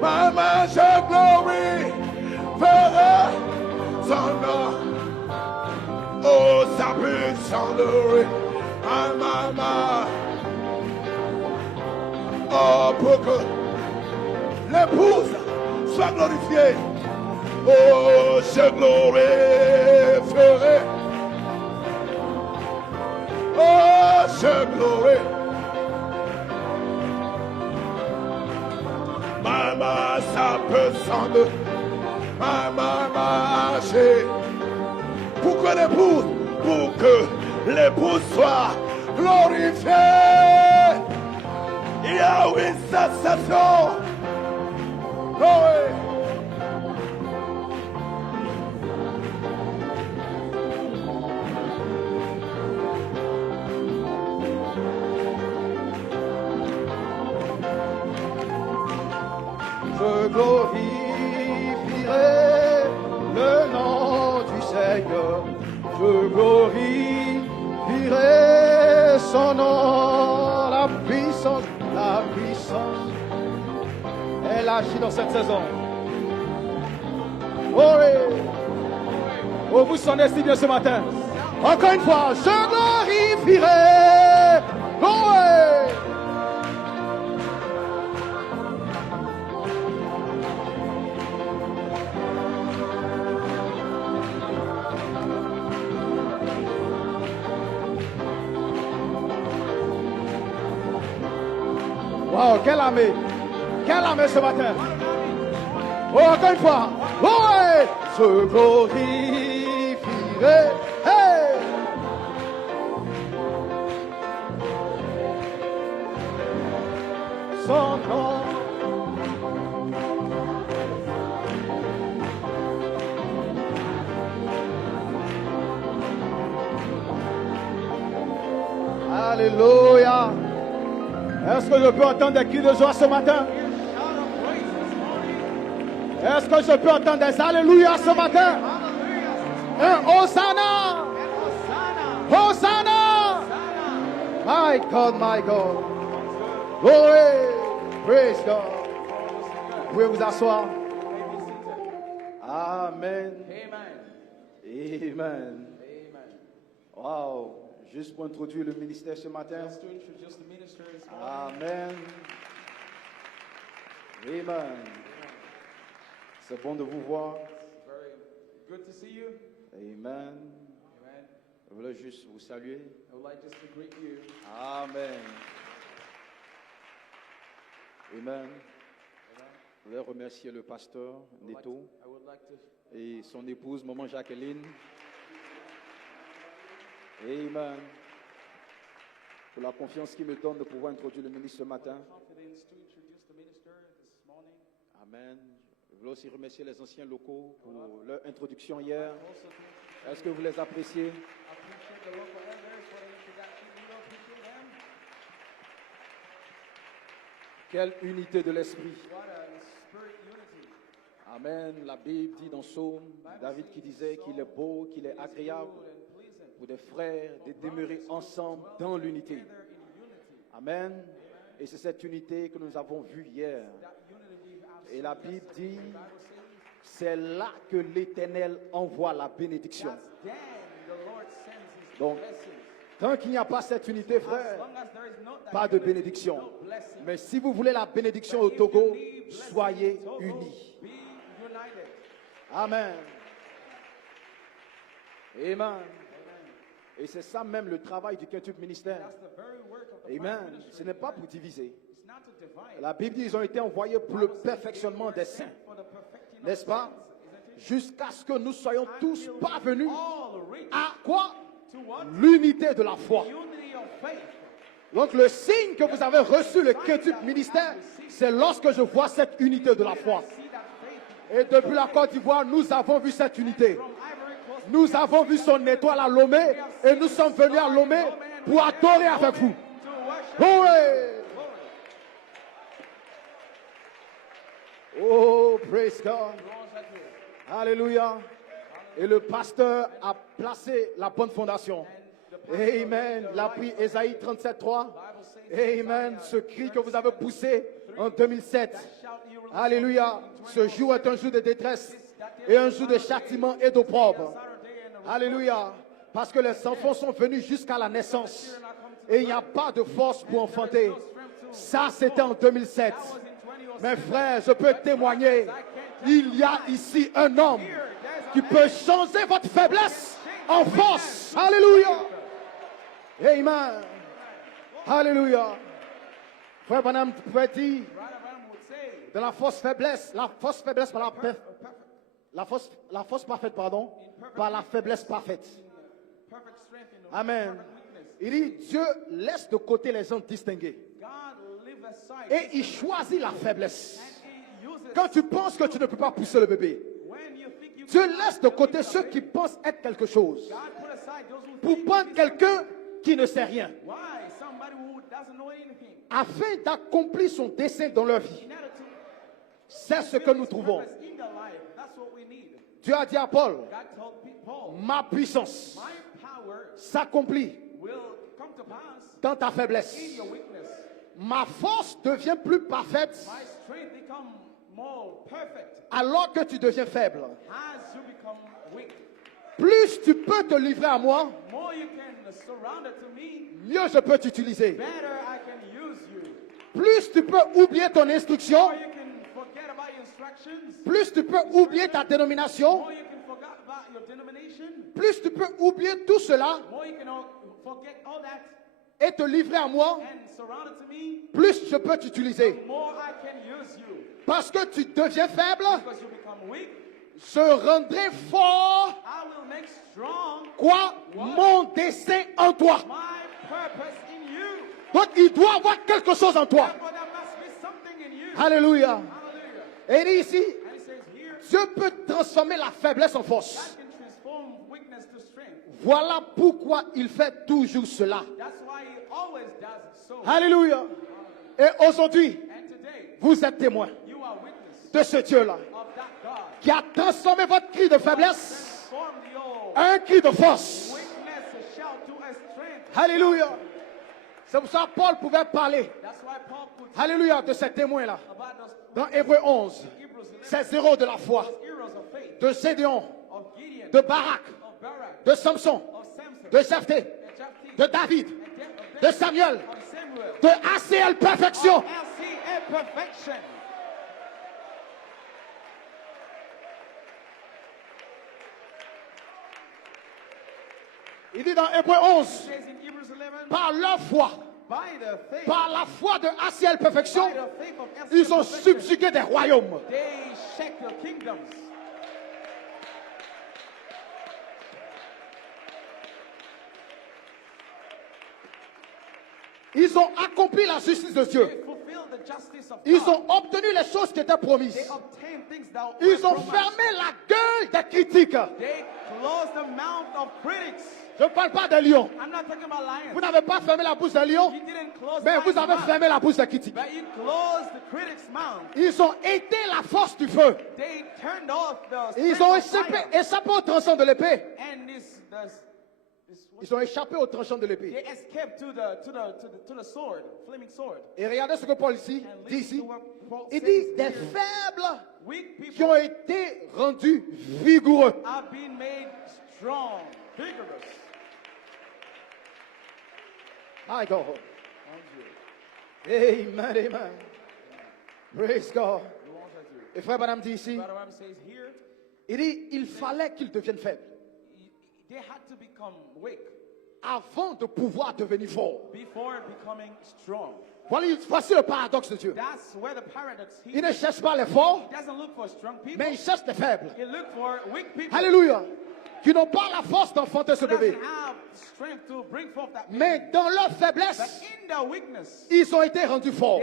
Maman, je glorifierai son nom. Oh, sa puissance glorifie. Maman. Oh, pour que l'épouse soit glorifiée. Oh, je glorifierai. Oh, je glorifie. Maman, ça peut s'en maman, marcher. Pour que l'épouse soit glorifiée. Yahweh, sensation. Glory. Je glorifierai le nom du Seigneur. Je glorifierai son nom, la puissance. La puissance, elle agit dans cette saison. Oh, vous sonnez si bien ce matin. Encore une fois, je glorifierai. Wow, quelle armée! Quelle armée ce matin! Oh, encore une fois! Oh, ouais. Je glorifierai! Hey! Son nom! Alléluia! Est-ce que je peux entendre des cris de joie ce matin? Est-ce que je peux entendre des alléluia ce matin? Un Hosanna! Hosanna! My God, my God. Glory! Praise God. Vous pouvez vous asseoir. Amen. Amen. Wow. Juste pour introduire le ministère ce matin. Amen. Amen. C'est bon de vous voir. Good to see you. Amen. Je voulais juste vous saluer. I would like just to greet you. Amen. Amen. Je voulais remercier le pasteur Neto et son épouse, maman Jacqueline. Amen. Pour la confiance qu'il me donne de pouvoir introduire le ministre ce matin. Amen. Je voulais aussi remercier les anciens locaux pour leur introduction hier. Est-ce que vous les appréciez? Quelle unité de l'esprit. Amen. La Bible dit dans Psaume, David qui disait qu'il est beau, qu'il est agréable pour des frères de demeurer ensemble dans l'unité. Amen. Et c'est cette unité que nous avons vue hier. Et la Bible dit, c'est là que l'Éternel envoie la bénédiction. Donc, tant qu'il n'y a pas cette unité, frère, pas de bénédiction. Mais si vous voulez la bénédiction au Togo, soyez unis. Amen. Amen. Et c'est ça même le travail du quintuple ministère. Amen. Ce n'est pas pour diviser. La Bible dit qu'ils ont été envoyés pour le perfectionnement des saints. N'est-ce pas? Jusqu'à ce que nous soyons tous parvenus à quoi? L'unité de la foi. Donc le signe que vous avez reçu le quintuple ministère, c'est lorsque je vois cette unité de la foi. Et depuis la Côte d'Ivoire, nous avons vu cette unité. Nous avons vu son étoile à Lomé et nous sommes venus à Lomé pour adorer avec vous. Glory! Oh, praise God. Alléluia. Et le pasteur a placé la bonne fondation. Amen. Il a pris Ésaïe 37:3. Amen. Ce cri que vous avez poussé en 2007. Alléluia. Ce jour est un jour de détresse et un jour de châtiment et d'opprobre. Alléluia. Parce que les enfants sont venus jusqu'à la naissance. Et il n'y a pas de force pour enfanter. Ça, c'était en 2007. Mes frères, je peux témoigner. Il y a ici un homme qui peut changer votre faiblesse en force. Alléluia. Amen. Alléluia. Frère Branham pouvait dire de la fausse faiblesse par la force parfaite, pardon, par la faiblesse parfaite. Amen. Il dit, Dieu laisse de côté les gens distingués. Et il choisit la faiblesse. Quand tu penses que tu ne peux pas pousser le bébé, Dieu laisse de côté ceux qui pensent être quelque chose pour prendre quelqu'un qui ne sait rien, afin d'accomplir son dessein dans leur vie. C'est ce que nous trouvons. Dieu a dit à Paul, ma puissance s'accomplit dans ta faiblesse. Ma force devient plus parfaite alors que tu deviens faible. Plus tu peux te livrer à moi, mieux je peux t'utiliser. Plus tu peux oublier ton instruction, plus tu peux oublier ta dénomination, plus tu peux oublier tout cela et te livrer à moi, plus je peux t'utiliser. Parce que tu deviens faible, je rendrai fort quoi? Mon dessein en toi. Donc il doit avoir quelque chose en toi. Alléluia. Et il dit ici, Dieu peut transformer la faiblesse en force. Voilà pourquoi il fait toujours cela. Alléluia. Et aujourd'hui, vous êtes témoins de ce Dieu-là qui a transformé votre cri de faiblesse en un cri de force. Alléluia. C'est pour ça que Paul pouvait parler. Alléluia, de ces témoins-là. Dans Hébreux 11, ces héros de la foi, de Gédéon, de Barak, de Samson, de Jephthé, de David, de Samuel, de ACL Perfection. Il dit dans Hébreux 11, par leur foi, par la foi de ACL Perfection, ils ont subjugué des royaumes. Ils ont accompli la justice de Dieu. Ils ont obtenu les choses qui étaient promises. Ils ont fermé la gueule des critiques. Je ne parle pas des lions. Vous n'avez pas fermé la bouche des lions, mais vous avez fermé la bouche des critiques. Ils ont été la force du feu. Ils ont échappé au tranchant de l'épée. Ils ont échappé au tranchant de l'épée. Et regardez ce que Paul dit ici. Il dit des faibles qui ont été rendus vigoureux. My God. Amen, amen. Praise God. Et frère Branham dit ici, il dit, il fallait qu'ils deviennent faibles avant de pouvoir devenir forts. Voici le paradoxe de Dieu. Il ne cherche pas les forts, mais il cherche les faibles. Alléluia. Qui n'ont pas la force d'enfanter ce bébé. Mais dans leur faiblesse, ils ont été rendus forts.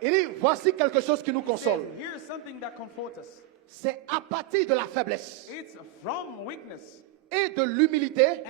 Il dit, voici quelque chose qui nous console. C'est à partir de la faiblesse et de l'humilité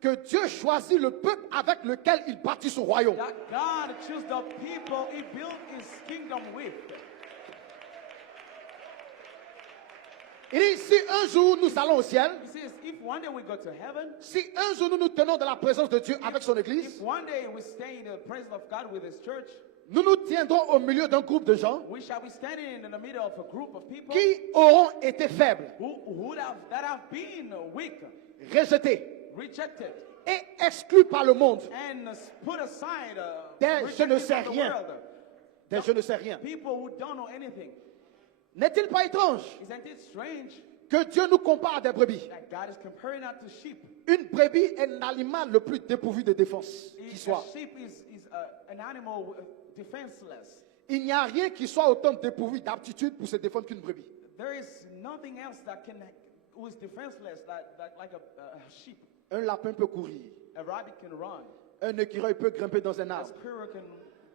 que Dieu choisit le peuple avec lequel il bâtit son royaume. Il dit, si un jour nous allons au ciel, He says, if one day we go to heaven, si un jour nous nous tenons dans la présence de Dieu avec son église, if one day we stay in the presence of God with His church, nous nous tiendrons au milieu d'un groupe de gens we shall be standing in the middle of a group of people qui auront été faibles, that have been weak, rejetés rejected, et exclus par le monde. and put aside, Des je ne rejected sais by the rien. world. Des je ne sais rien. People who don't know anything. N'est-il pas étrange Isn't it strange que Dieu nous compare à des brebis? that God is comparing us to sheep? Une brebis est l'animal le plus dépourvu de défense qui A soit. sheep is an animal defenseless. Il n'y a rien qui soit autant dépourvu d'aptitude pour se défendre qu'une brebis. There is nothing else who is defenseless like a sheep. Un lapin peut courir. A rabbit can run. Un écureuil peut grimper dans un A arbre. squirrel can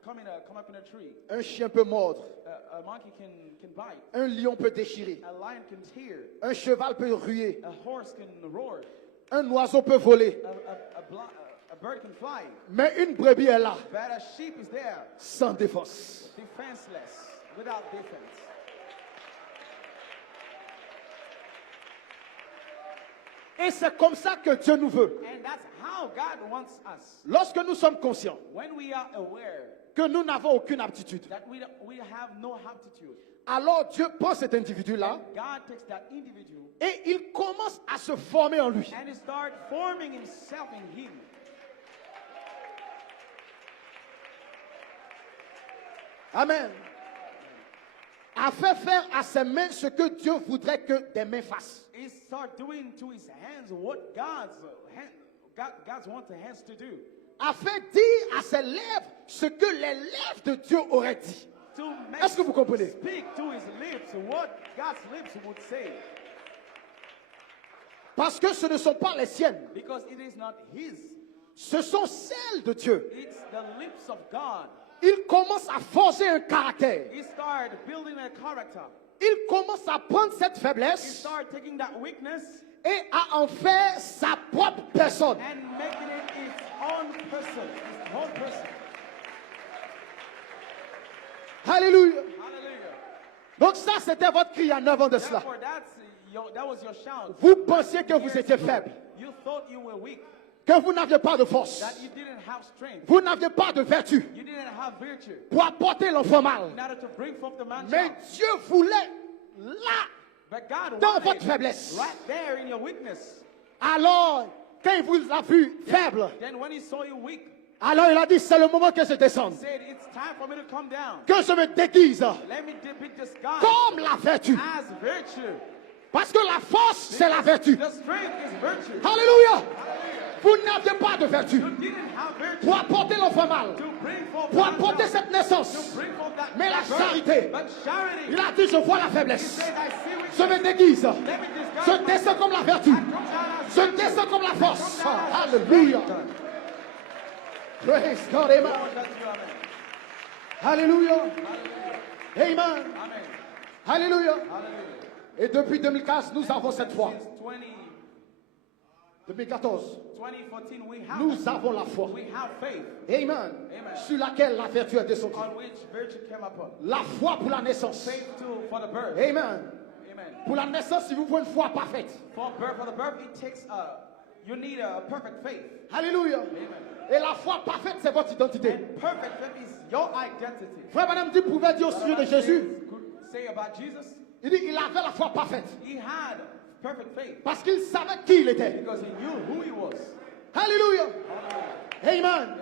come up in a tree. Un chien peut mordre. A monkey can bite. Un lion peut déchirer. A lion can tear. Un cheval peut ruer. A horse can roar. Un oiseau peut voler. A bird can fly. Mais une brebis est là, But a sheep is there, sans défense. defenseless, without defense. Et c'est comme ça que Dieu nous veut. And that's how God wants us. Lorsque nous sommes conscients When we are aware que nous n'avons aucune aptitude, that we have no aptitude, alors Dieu prend cet individu-là and God takes that individual et il commence à se former en lui. and He starts forming Himself in him. Amen. A fait faire à ses mains ce que Dieu voudrait que des mains fassent. He starts doing to his hands what God wants the hands to do. A fait dire à ses lèvres ce que les lèvres de Dieu auraient dit. To make Est-ce que vous comprenez? speak to his lips what God's lips would say. Parce que ce ne sont pas les siennes. Because it is not his. Ce sont celles de Dieu. It's the lips of God. Il commence à forger un caractère. He started building a character. Il commence à prendre cette He faiblesse started taking that weakness et à en faire sa propre personne. and making it his own person. His own person. Alléluia. Hallelujah. Donc ça, c'était votre cri à 9 ans de cela. Therefore, that was your shout. Vous pensiez que vous étiez faible, You thought you were weak, que vous n'aviez pas de force, that you didn't have strength, vous n'aviez pas de vertu you didn't have virtue pour apporter l'enfant mal. in order to bring forth the man Mais child. Dieu voulait là, But God dans wanted votre faiblesse. right there in your weakness. Alors, quand il vous a vu faible, Then when he saw you weak, alors il a dit, c'est le moment que je descende, he said, it's time for me to come down. que je me déguise Let me be disguised comme la vertu. as virtue. Parce que la force, c'est la vertu. The strength is virtue. Alléluia. Vous n'aviez pas de vertu You didn't have virtue pour apporter l'enfant mal, to bring forth pour the man apporter child, cette naissance. to bring forth that Mais la birth. charité, But charity, il a dit, je vois la he faiblesse. said, I see Je weakness. me déguise. Let me disguise Je myself. descends comme la vertu. I come down as Je virtue. descends comme la force. Come down as Alléluia. strength. Praise God. Amen. Lord, that's you, amen. Alléluia. Hallelujah. Amen. Amen. Alléluia. Hallelujah. Et depuis 2015, nous avons cette foi. Since 2014, 2014, we have nous avons la foi. we have faith Amen. Amen. Sur laquelle la vertu est descendue. on which virtue came upon. La foi pour la naissance. Faith too for the birth. Amen. Amen. Pour la naissance, il vous faut une foi parfaite. For the birth, it takes you need a perfect faith. Alléluia. Amen. Et la foi parfaite, c'est votre identité. And perfect faith is your identity. Frère Madame dit, pouvait dire au sujet de Jésus, Could say about Jesus, il dit, il avait la foi parfaite. he had perfect faith Parce qu'il savait qui il était. because he knew who he was. Alléluia. Amen. Amen.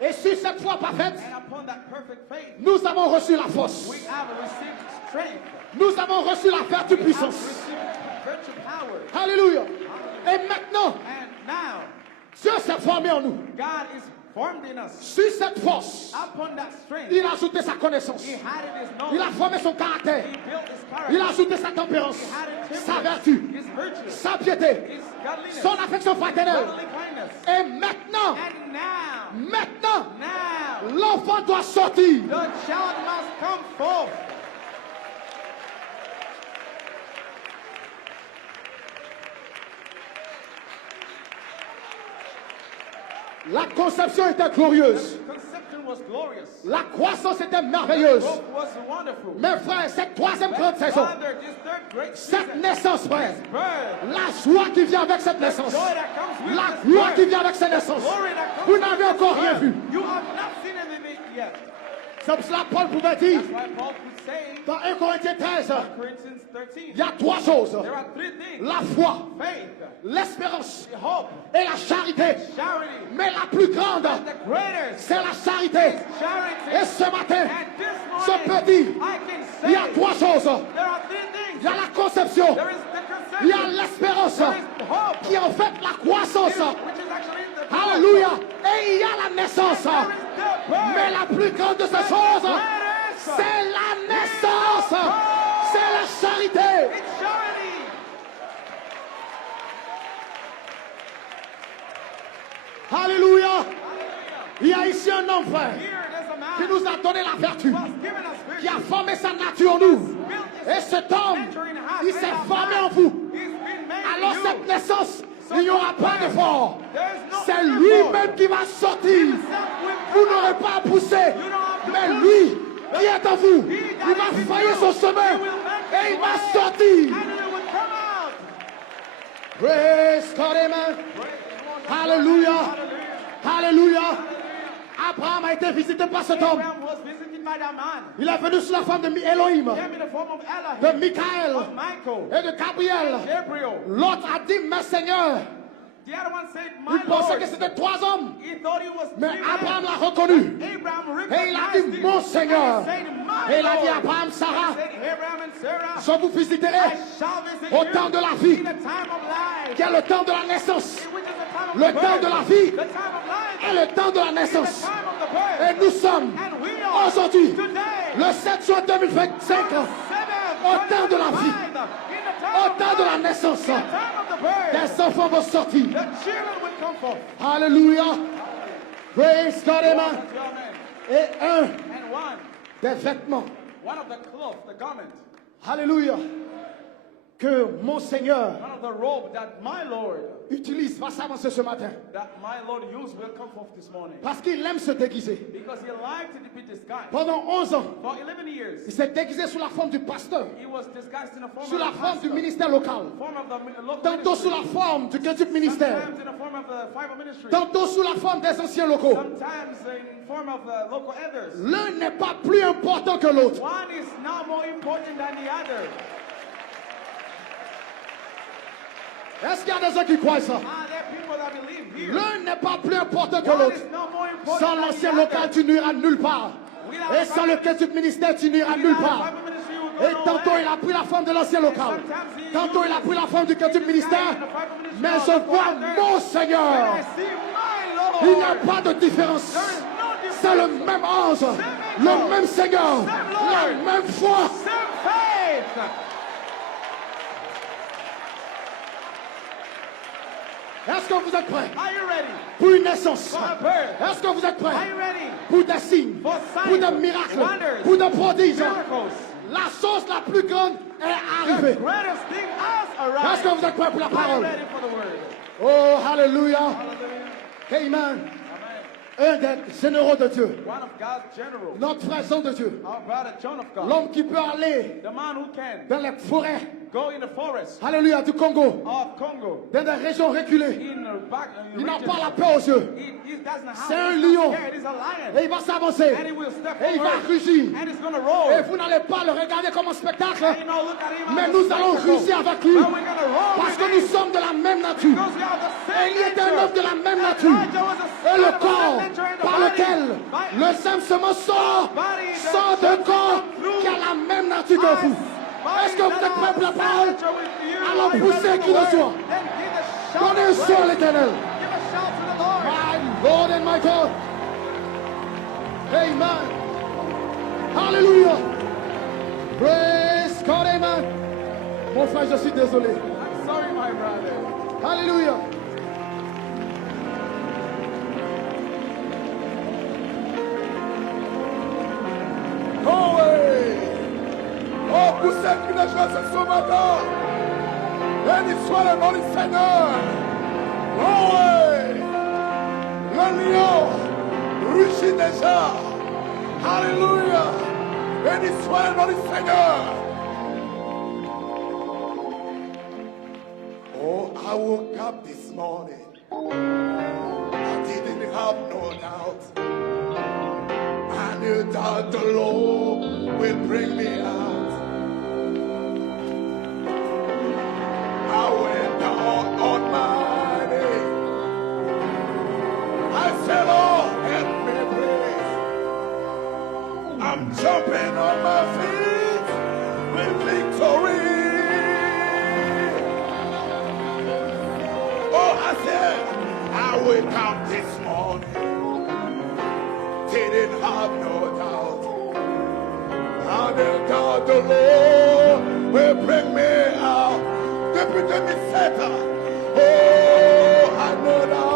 Et sur cette foi parfaite, And upon that perfect faith, nous avons reçu la force. we have received strength. Nous avons reçu la vertu We have puissance. received virtue power. Alléluia. Et maintenant, And now, Dieu s'est formé en nous. God is formed in us. Sur cette force, Upon that strength, il a ajouté sa connaissance. he had it his Il a knowledge. formé son caractère. He built his Il a character. ajouté sa tempérance, He had it sa temperance, vertu, his virtue, sa piété, his godliness, son affection fraternelle. brotherly kindness. Et maintenant, And now, l'enfant doit sortir. the child must come forth. La conception était glorieuse. Conception was glorious. La croissance était merveilleuse. Growth was wonderful. Mes frères, cette troisième grande saison, Father, this third great cette season, naissance, frère, birth, la joie qui vient avec cette naissance, joy that comes with la this gloire birth, qui vient avec cette naissance, glory that comes vous with n'avez this encore rien birth. vu. You have not seen anything yet. C'est pour cela que Paul pouvait dire, That's why Paul could say, dans 1 Corinthiens 13, Corinthians 13, il y a trois choses. there are three things. La foi, Faith, l'espérance hope, et la charité. charity. Mais la plus grande, The greatest c'est la charité. charity. Et ce matin, And this je morning, peux dire, I can il y a say trois choses. there are three things. Il y a la conception, There is the il y a conception, l'espérance, there is hope, qui est en fait la croissance. which is actually the growth. Alléluia. Et il y a la naissance. There is the birth. Mais la plus grande de ces choses, c'est la naissance. C'est la charité. It's charity. Alléluia. Il y a ici un homme, frère, Here there's a man qui nous a donné la vertu, who has given us qui a virtue. formé sa nature en nous. Et cet homme, il s'est formé en vous. He's been made Alors in cette you. naissance, il n'y aura pas d'effort. There is no C'est effort. lui-même qui va sortir. Vous n'aurez pas à pousser. Mais lui qui est en vous, il va frayer son chemin et il va sortir. And it will come out. Praise God, amen. Hallelujah. Hallelujah. Abraham a été visité par cet homme. Abraham was visited by that man. Il est venu sous la forme de Elohim, Came in the form of de Elohim, Michael of Michael, et de Gabriel. Gabriel. L'autre a dit, mais Seigneur, The other one said, il my pensait Lord. que c'était trois hommes. He thought he was Mais three Abraham men. l'a reconnu. Abraham Et il a recognized dit, him. mon Seigneur. And he said, my Et il a dit, Lord. Abraham, Sarah, He said, Abraham and Sarah, je vous visiterai I shall visit au you temps de la vie, in the time of life, qui est le temps de la naissance, which is the time of le the temps birth, de la vie the time of life, et le temps de la the naissance. time of the birth. Et nous sommes And we are aujourd'hui, today, le 7 juin 2025, au temps de la vie, au temps de la naissance. time of the birth, Des enfants vont sortir. the children will come forth. Alléluia. Praise God, amen. Amen. Et un And one des vêtements, of the cloth, the garment, alléluia, que mon Seigneur one of the robe that my Lord, utilise va s'avancer ce matin. that my Lord used will come forth this morning. Parce qu'il aime se déguiser. Because he liked to be disguised. Pendant 11 ans, For 11 years, il s'est déguisé sous la forme du pasteur, he was disguised in the form sous of la the forme du pastor, ministère local, form of the local tantôt sous ministry, la forme du quintuple ministère, sometimes in the form of the five ministry, tantôt sous la forme des anciens locaux. sometimes in form of the local elders. L'un n'est pas plus important que l'autre. One is not more important than the other. Est-ce qu'il y a des gens qui croient ça? Ah, there are people that believe here. L'un n'est pas plus important que One l'autre. is not more important Sans than l'ancien the local, other. tu n'iras nulle part. Et sans le quintuple ministère, tu n'iras nulle part. Et tantôt, il a pris la forme de l'ancien local. Tantôt, il a pris la forme du quintuple ministère. Mais je vois mon Seigneur. Il n'y a pas de différence. C'est le même ange, le même Seigneur, la même foi. Est-ce que vous êtes prêts Are you ready pour une naissance? for a birth? Est-ce que vous êtes prêts Are you ready pour des signes, for pour signs, des miracles, wonders, pour des prodiges? miracles? La chose la plus grande est The arrivée. greatest thing has Est-ce arrived. que vous êtes prêts pour la Are you parole? ready for the word? Oh, hallelujah. Hallelujah. Amen. Amen. Un des généraux de Dieu. One of God's generals, Notre frère Jean de Dieu. our brother John of God, L'homme qui peut aller the man who can dans les forêts, go in the forest alléluia, du Congo, of Congo, dans des régions reculées. in the back, Il n'a pas la peur aux yeux. He doesn't have. C'est un he's not lion. scared, he's a lion. Et il va s'avancer. And he will step Et il va forward. rugir. And he's going to roll. Et vous n'allez pas le regarder comme un spectacle. And you know, look at him Mais as a nous allons spectacle. rugir avec lui. But we're going to roll Parce with que him. nous sommes de la même nature. Because we are the Et same il est un nature. homme de la même nature. Elijah was a Et son le of the corps same nature in the par body. lequel le Saint-Sement sort d'un corps qui a la même nature que vous. Est-ce que vous êtes prêts pour la parole? Alors poussez qui le soit. Donnez un son à l'Éternel. Give a shout to the Lord. My Lord and my God. Amen. Hallelujah. Praise God, amen. Mon frère, je suis désolé. I'm sorry, my brother. Hallelujah. Oh oui. Oh, pour ceux qui ne jouent ce matin. Béni soit le nom du Seigneur. Oh oui. qu'un lion rugit déjà. Alléluia. Béni soit le nom du Seigneur. Oh, I woke up this morning. I didn't have no doubt. I knew that the Lord will bring me out. I went down on my knees. I said, Lord, help me, please. I'm jumping on my feet with victory. Oh, I said, I wake up this morning. Didn't have no doubt. I knew that the Lord will bring me out. Depuis 2007, oh, I know that